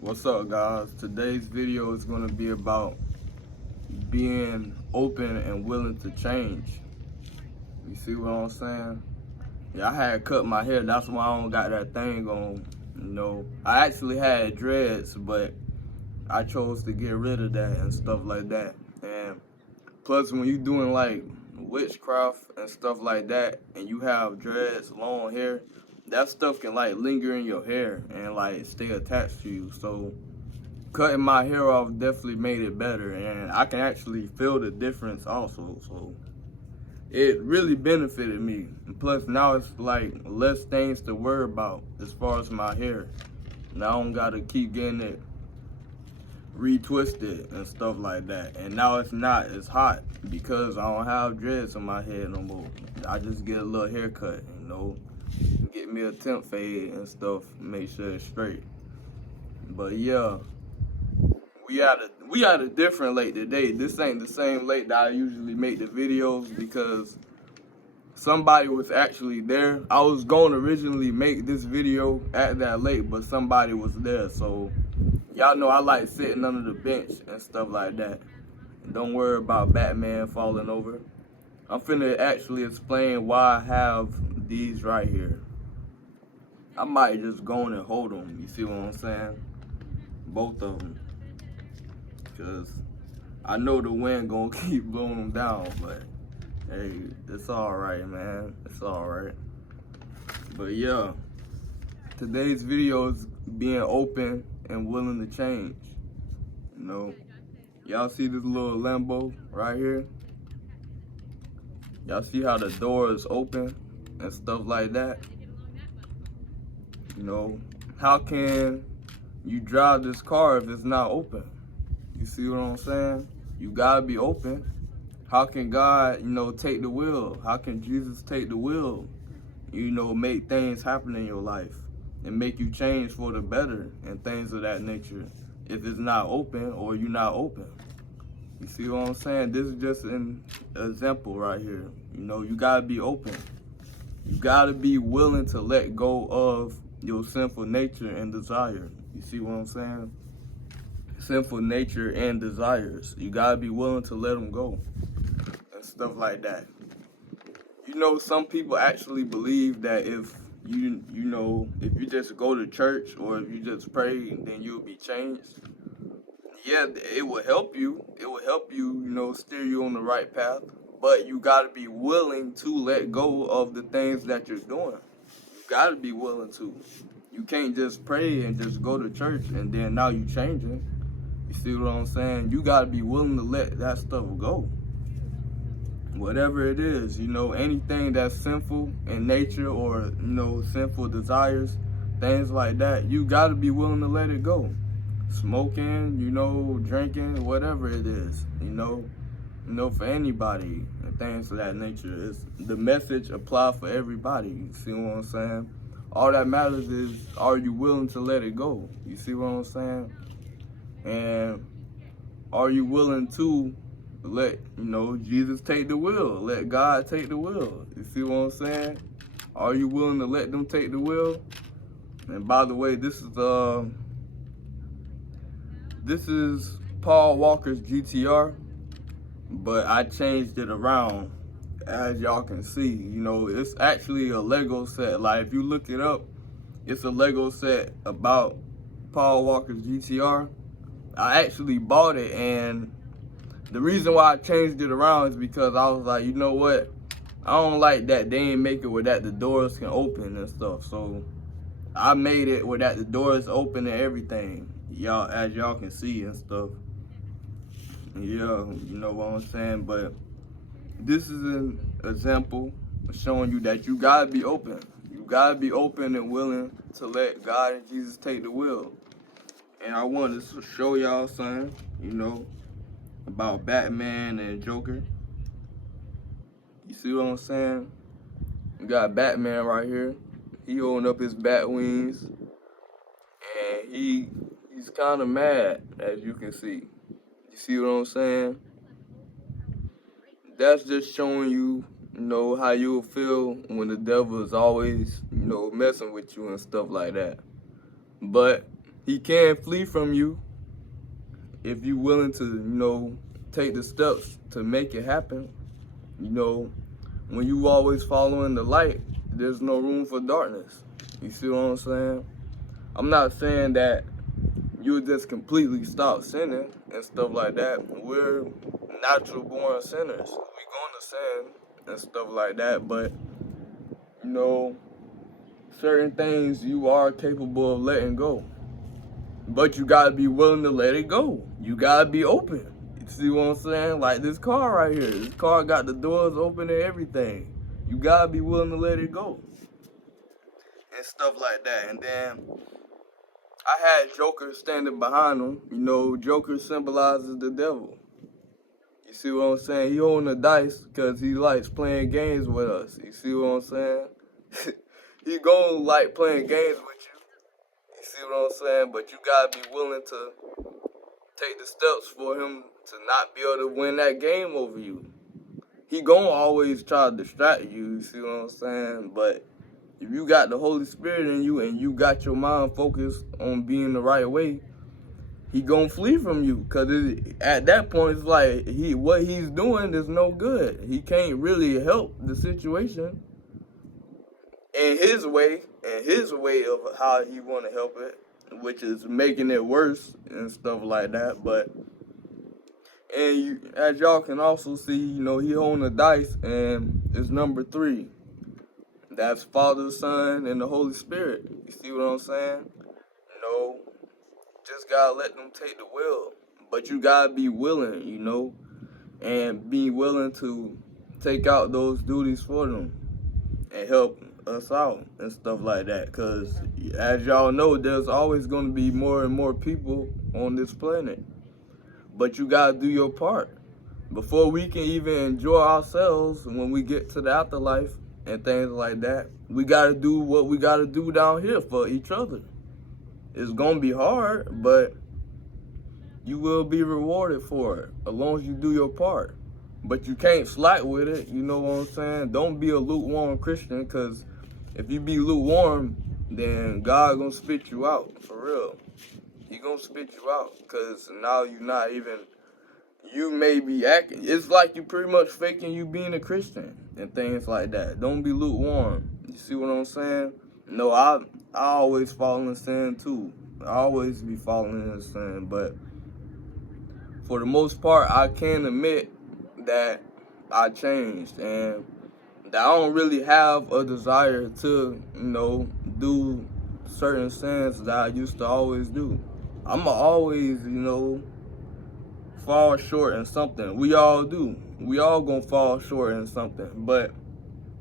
What's up, guys? Today's video is going to be about being open and willing to change. You see what I'm saying? Yeah, I had cut my hair. That's why I don't got that thing on. I actually had dreads, but I chose to get rid of that and stuff like that. And plus, when you doing like witchcraft and stuff like that, and you have dreads, long hair, that stuff can like linger in your hair and like stay attached to you. So cutting my hair off definitely made it better, and I can actually feel the difference also. So it really benefited me. And plus now it's like less things to worry about as far as my hair. Now I don't gotta keep getting it retwisted and stuff like that. And now it's not as hot because I don't have dreads on my head no more. I just get a little haircut, get me a temp fade and stuff, make sure it's straight. But yeah, we had a different lake today. This ain't the same lake that I usually make the videos because somebody was actually there. I was going to originally make this video at that lake, but somebody was there. So y'all know I like sitting under the bench and stuff like that. Don't worry about Batman falling over. I'm finna actually explain why I have these right here. I might just go on and hold them. You see what I'm saying? Both of them. Because I know the wind gonna keep blowing them down, but hey, it's alright, man. It's alright. But yeah, today's video is being open and willing to change. Y'all see this little Lambo right here? Y'all see how the door is open and stuff like that? How can you drive this car if it's not open? You see what I'm saying? You gotta be open. How can God, take the wheel? How can Jesus take the wheel? Make things happen in your life and make you change for the better and things of that nature if it's not open or you're not open. You see what I'm saying? This is just an example right here. You gotta be open. You gotta be willing to let go of your sinful nature and desire. You see what I'm saying? Sinful nature and desires. You gotta be willing to let them go and stuff like that. Some people actually believe that if if you just go to church or if you just pray, then you'll be changed. Yeah, it will help you. It will help you, steer you on the right path. But you gotta be willing to let go of the things that you're doing. You gotta be willing to. You can't just pray and just go to church and then now you changing. You see what I'm saying? You gotta be willing to let that stuff go. Whatever it is, anything that's sinful in nature or, sinful desires, things like that, you gotta be willing to let it go. Smoking, drinking, whatever it is, for anybody and things of that nature. The message apply for everybody. You see what I'm saying? All that matters is, are you willing to let it go? You see what I'm saying? And are you willing to let, Jesus take the wheel? Let God take the wheel. You see what I'm saying? Are you willing to let them take the wheel? And by the way, this is Paul Walker's GTR, but I changed it around, as y'all can see. It's actually a Lego set. Like, if you look it up, it's a Lego set about Paul Walker's GTR. I actually bought it, and the reason why I changed it around is because I was like, you know what? I don't like that they ain't make it where that the doors can open and stuff. So I made it where that the doors open and everything. Y'all, as y'all can see and stuff. Yeah, you know what I'm saying? But this is an example of showing you that you gotta be open. You gotta be open and willing to let God and Jesus take the wheel. And I wanted to show y'all something, about Batman and Joker. You see what I'm saying? We got Batman right here. He holding up his bat wings, and he's kind of mad, as you can see. You see what I'm saying? That's just showing you, how you'll feel when the devil is always, messing with you and stuff like that. But he can flee from you if you're willing to, you know, take the steps to make it happen. You know, when you always following the light, there's no room for darkness. You see what I'm saying? I'm not saying that you just completely stop sinning and stuff like that. We're natural born sinners. We're going to sin and stuff like that, but you know, certain things you are capable of letting go. But you gotta be willing to let it go. You gotta be open. You see what I'm saying? Like this car right here. This car got the doors open and everything. You gotta be willing to let it go. And stuff like that. And then I had Joker standing behind him. You know, Joker symbolizes the devil. You see what I'm saying? He holding the dice because he likes playing games with us. You see what I'm saying? He gonna like playing games with you. You see what I'm saying? But you gotta be willing to take the steps for him to not be able to win that game over you. He gonna always try to distract you. You see what I'm saying? But if you got the Holy Spirit in you and you got your mind focused on being the right way, he gonna flee from you. Cause at that point, it's like what he's doing is no good. He can't really help the situation in his way of how he want to help it, which is making it worse and stuff like that. But as y'all can also see, you know, he holding the dice and it's number 3. That's Father, Son, and the Holy Spirit. You see what I'm saying? You know, just gotta let them take the wheel. But you gotta be willing, you know, and be willing to take out those duties for them and help us out and stuff like that. Because as y'all know, there's always going to be more and more people on this planet. But you got to do your part. Before we can even enjoy ourselves when we get to the afterlife and things like that, we got to do what we got to do down here for each other. It's going to be hard, but you will be rewarded for it as long as you do your part. But you can't slack with it, you know what I'm saying? Don't be a lukewarm Christian, because if you be lukewarm, then God gonna spit you out, for real. He gonna spit you out, because now you're not even, you may be acting, it's like you pretty much faking you being a Christian and things like that. Don't be lukewarm. You see what I'm saying? No, I always fall in sin too. I always be falling in sin, but for the most part, I can admit that I changed and that I don't really have a desire to, you know, do certain sins that I used to always do. I'ma always, you know, fall short in something. We all do. We all gonna fall short in something. But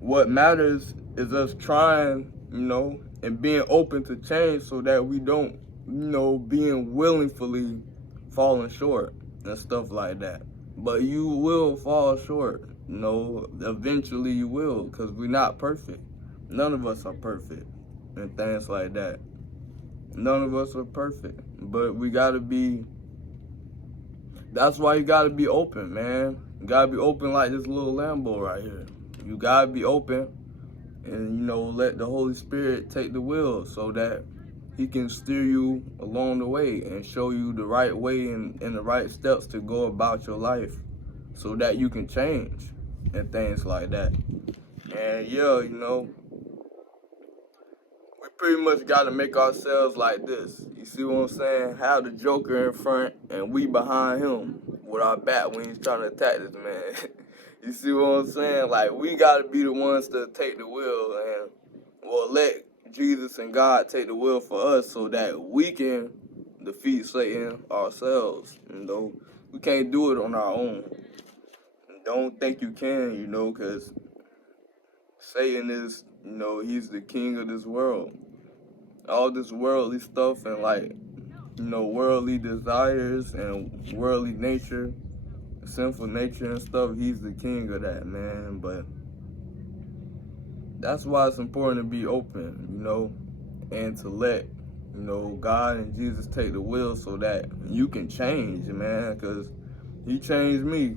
what matters is us trying, you know, and being open to change so that we don't, you know, being willingly falling short and stuff like that. But you will fall short, you know, eventually you will, because we're not perfect. None of us are perfect and things like that. None of us are perfect, but we gotta be, that's why you gotta be open, man. You gotta be open like this little Lambo right here. You gotta be open and, you know, let the Holy Spirit take the wheel so that he can steer you along the way and show you the right way and the right steps to go about your life so that you can change and things like that. And yeah, you know, we pretty much got to make ourselves like this. You see what I'm saying? Have the Joker in front and we behind him with our bat when he's trying to attack this man. You see what I'm saying? Like, we got to be the ones to take the wheel and, well, let Jesus and God take the wheel for us so that we can defeat Satan ourselves. You know, we can't do it on our own. Don't think you can, you know, because Satan is, you know, he's the king of this world. All this worldly stuff and, like, you know, worldly desires and worldly nature, sinful nature and stuff, he's the king of that, man. But that's why it's important to be open, you know, and to let, you know, God and Jesus take the wheel so that you can change, man, because he changed me.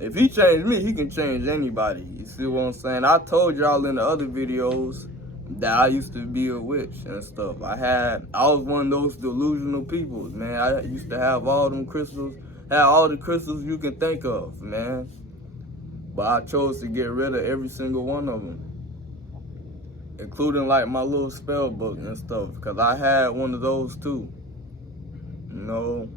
If he changed me, he can change anybody. You see what I'm saying? I told y'all in the other videos, that I used to be a witch and stuff. I was one of those delusional people, man. I used to have all them crystals, had all the crystals you can think of, man. But I chose to get rid of every single one of them, including like my little spell book and stuff, because I had one of those too. You know,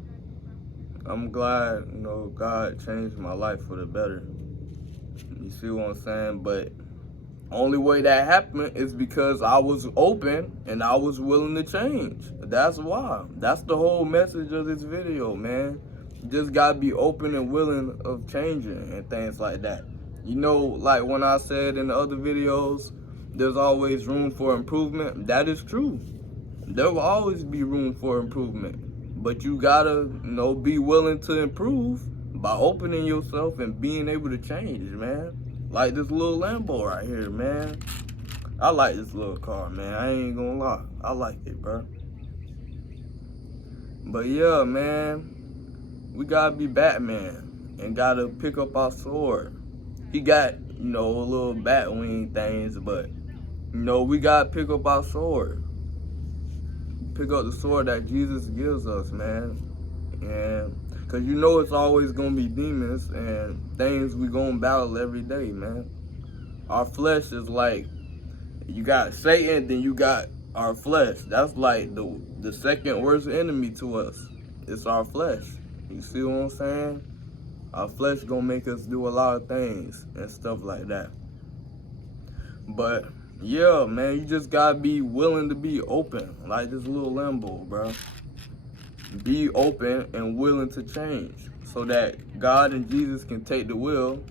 I'm glad, you know, God changed my life for the better. You see what I'm saying? But only way that happened is because I was open and I was willing to change. That's why. That's the whole message of this video, man. You just gotta be open and willing of changing and things like that. You know, like when I said in the other videos, there's always room for improvement. That is true. There will always be room for improvement. But you gotta, you know, be willing to improve by opening yourself and being able to change, man. Like this little Lambo right here, man. I like this little car, man. I ain't gonna lie. I like it, bro. But yeah, man, we gotta be Batman and gotta pick up our sword. He got, you know, a little bat wing things, but, you know, we gotta pick up our sword. Pick up the sword that Jesus gives us, man. And because you know it's always gonna be demons and things we gonna battle every day, man. Our flesh is like, you got Satan, then you got our flesh. That's like the second worst enemy to us. It's our flesh. You see what I'm saying? Our flesh gonna make us do a lot of things and stuff like that. But yeah, man, you just gotta be willing to be open, like this little Lambo, bro. Be open and willing to change so that God and Jesus can take the wheel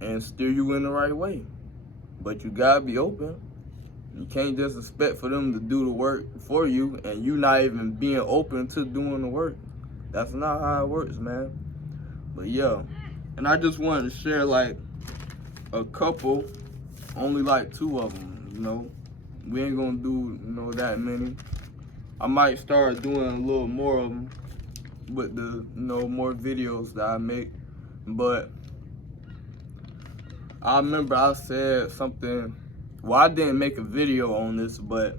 and steer you in the right way. But you gotta be open. You can't just expect for them to do the work for you and you not even being open to doing the work. That's not how it works, man. But yeah, and I just wanted to share like a couple, only like 2 of them, you know. We ain't gonna do, you know, that many. I might start doing a little more of them with the, you know, more videos that I make. But I remember I said something, well, I didn't make a video on this, but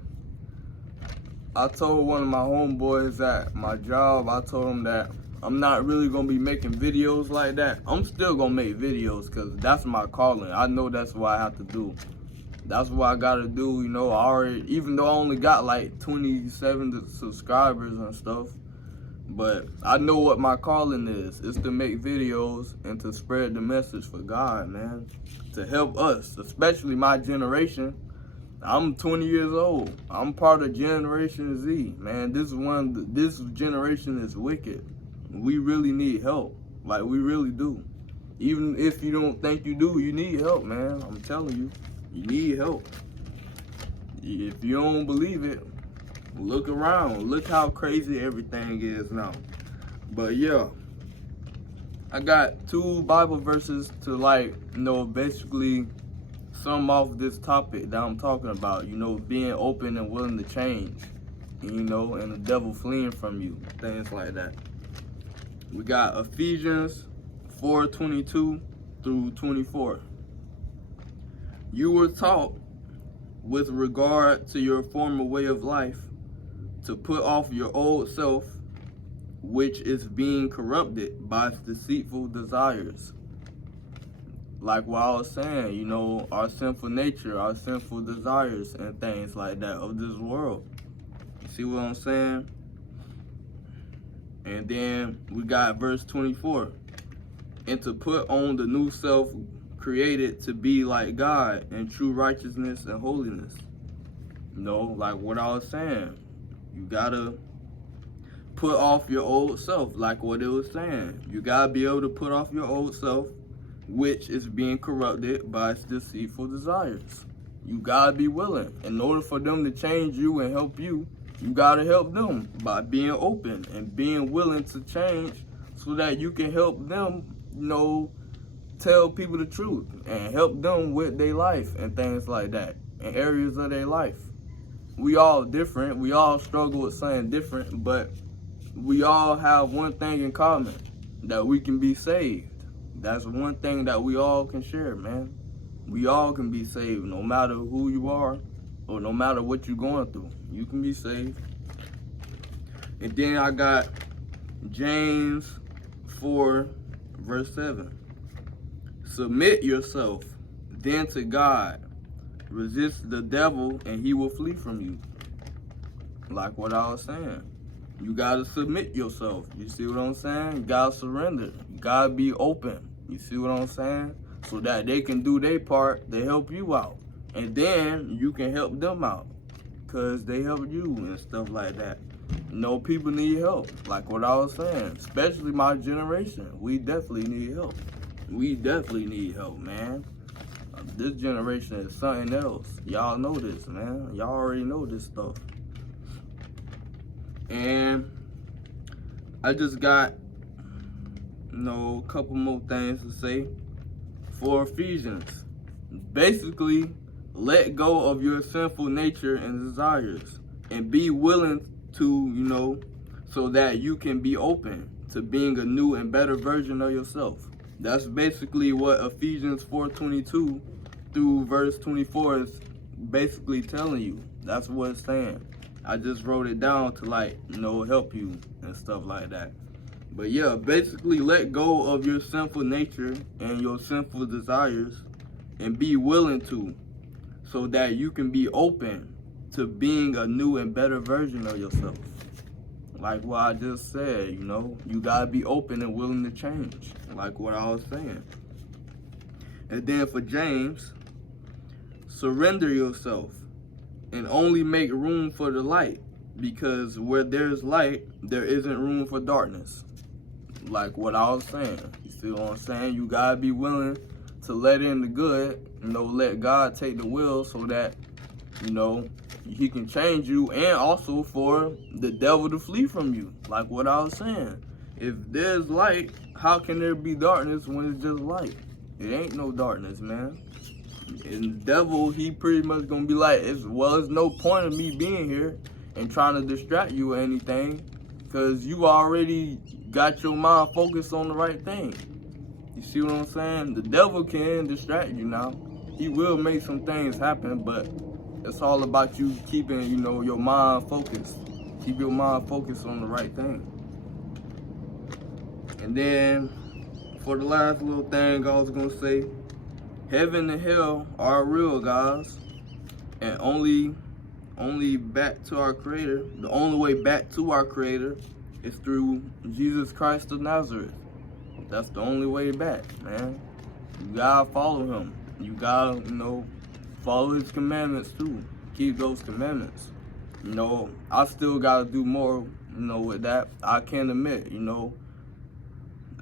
I told one of my homeboys at my job, I told him that I'm not really gonna be making videos like that. I'm still gonna make videos because that's my calling. I know that's what I have to do. That's what I gotta do, you know. I already, even though I only got like 27 subscribers and stuff, but I know what my calling is. It's to make videos and to spread the message for God, man. To help us, especially my generation. I'm 20 years old. I'm part of Generation Z, man. This generation is wicked. We really need help. Like, we really do. Even if you don't think you do, you need help, man. I'm telling you. You need help. If you don't believe it, look around. Look how crazy everything is now. But yeah, I got 2 Bible verses to, like, you know, basically sum off this topic that I'm talking about. You know, being open and willing to change. You know, and the devil fleeing from you. Things like that. We got Ephesians 4:22 through 24. You were taught, with regard to your former way of life, to put off your old self, which is being corrupted by its deceitful desires. Like what I was saying, you know, our sinful nature, our sinful desires and things like that of this world. You see what I'm saying? And then we got verse 24. And to put on the new self, created to be like God in true righteousness and holiness. You know, like what I was saying. You gotta put off your old self, like what it was saying. You gotta be able to put off your old self, which is being corrupted by its deceitful desires. You gotta be willing. In order for them to change you and help you, you gotta help them by being open and being willing to change so that you can help them, you know, tell people the truth and help them with their life and things like that in areas of their life. We all different. We all struggle with something different, but we all have one thing in common, that we can be saved. That's one thing that we all can share, man. We all can be saved no matter who you are, or no matter what you're going through, you can be saved. And then I got James 4, verse 7. Submit yourself then to God. Resist the devil and he will flee from you. Like what I was saying. You gotta submit yourself. You see what I'm saying? You gotta surrender. You gotta be open. You see what I'm saying? So that they can do their part to help you out. And then you can help them out. Because they help you and stuff like that. You know, people need help. Like what I was saying. Especially my generation. We definitely need help. We definitely need help, man. This generation is something else. Y'all know this, man. Y'all already know this stuff. And I just got, a couple more things to say for Ephesians. Basically, let go of your sinful nature and desires and be willing to, so that you can be open to being a new and better version of yourself. That's basically what Ephesians 4:22 through verse 24 is basically telling you. That's what it's saying. I just wrote it down to help you and stuff like that. But yeah, basically let go of your sinful nature and your sinful desires and be willing to, so that you can be open to being a new and better version of yourself. Like what I just said, you gotta be open and willing to change, like what I was saying. And then for James, surrender yourself and only make room for the light, because where there's light, there isn't room for darkness. Like what I was saying. You see what I'm saying? You gotta be willing to let in the good, let God take the wheel so that, he can change you, and also for the devil to flee from you. Like what I was saying. If there's light, how can there be darkness when it's just light? It ain't no darkness, man. And the devil, he pretty much gonna be like, there's no point of me being here and trying to distract you or anything, because you already got your mind focused on the right thing. You see what I'm saying? The devil can distract you now. He will make some things happen, but it's all about you keeping, your mind focused. Keep your mind focused on the right thing. And then, for the last little thing I was gonna say, heaven and hell are real, guys. And only back to our Creator. The only way back to our Creator is through Jesus Christ of Nazareth. That's the only way back, man. You gotta follow him. You gotta, follow his commandments too. Keep those commandments. I still gotta do more, with that. I can't admit,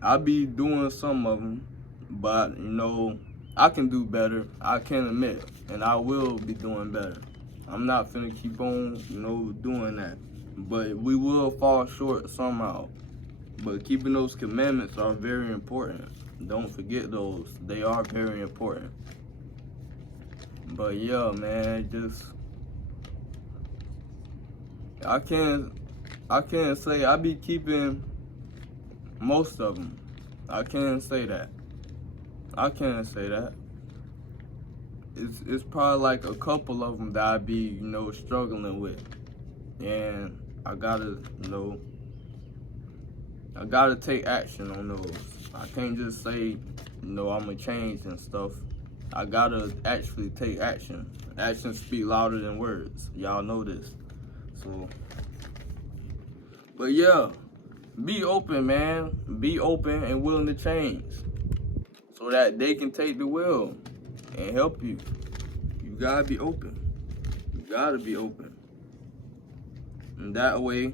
I be doing some of them, but, I can do better. I can admit, and I will be doing better. I'm not finna keep on, doing that. But we will fall short somehow. But keeping those commandments are very important. Don't forget those. They are very important. But yeah, man, I can't say I be keeping most of them. I can't say that. I can't say that. It's probably like a couple of them that I be, struggling with. And I gotta, I gotta take action on those. I can't just say, I'ma change and stuff. I gotta actually take action. Actions speak louder than words. Y'all know this. So, but yeah, be open, man. Be open and willing to change, so that they can take the wheel and help you. You gotta be open. You gotta be open. And that way,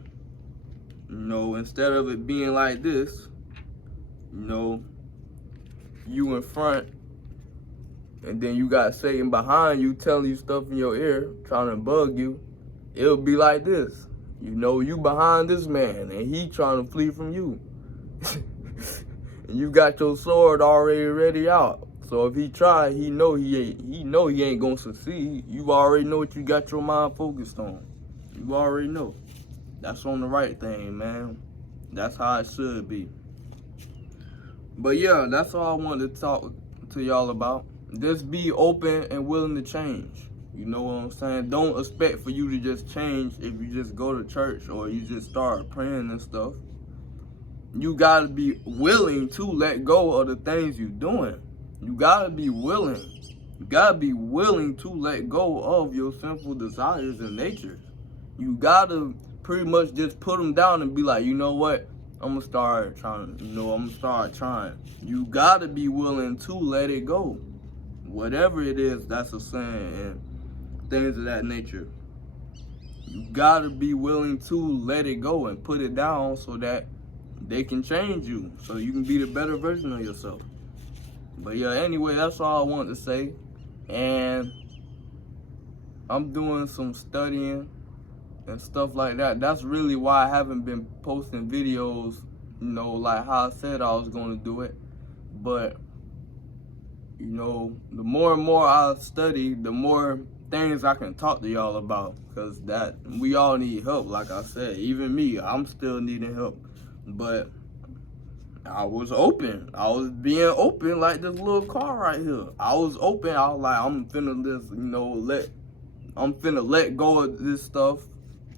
instead of it being like this, you in front, and then you got Satan behind you telling you stuff in your ear, trying to bug you, it'll be like this. You behind this man, and he trying to flee from you. And you got your sword already ready out. So if he try, he know he ain't gonna succeed. You already know what you got your mind focused on. You already know. That's on the right thing, man. That's how it should be. But yeah, that's all I wanted to talk to y'all about. Just be open and willing to change. You know what I'm saying? Don't expect for you to just change if you just go to church or you just start praying and stuff. You gotta be willing to let go of the things you're doing. You gotta be willing. You gotta be willing to let go of your sinful desires and natures. You gotta pretty much just put them down and be like, you know what? I'm gonna start trying. You gotta be willing to let it go. Whatever it is that's a sin and things of that nature. You gotta be willing to let it go and put it down so that they can change you, so you can be the better version of yourself. But yeah, anyway, that's all I wanted to say. And I'm doing some studying and stuff like that. That's really why I haven't been posting videos, you know, like how I said I was going to do it. But, you know, the more and more I study, the more things I can talk to y'all about. Because that we all need help, like I said. Even me, I'm still needing help. But I was open. I was being open like this little car right here. I was open. I was like, I'm finna just, I'm finna let go of this stuff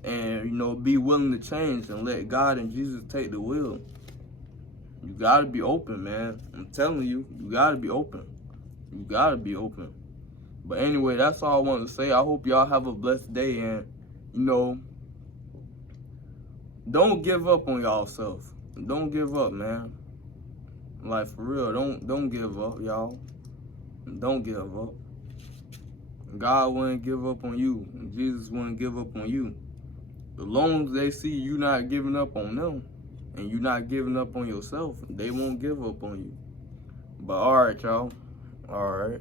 and, you know, be willing to change and let God and Jesus take the wheel. You gotta be open, man. I'm telling you, you gotta be open. You gotta be open. But anyway, that's all I wanted to say. I hope y'all have a blessed day and, you know, don't give up on y'allself. Don't give up, man. Like, for real, don't give up, y'all. Don't give up. God wouldn't give up on you, and Jesus wouldn't give up on you. As long as they see you not giving up on them, and you not giving up on yourself, they won't give up on you. But all right, y'all. All right.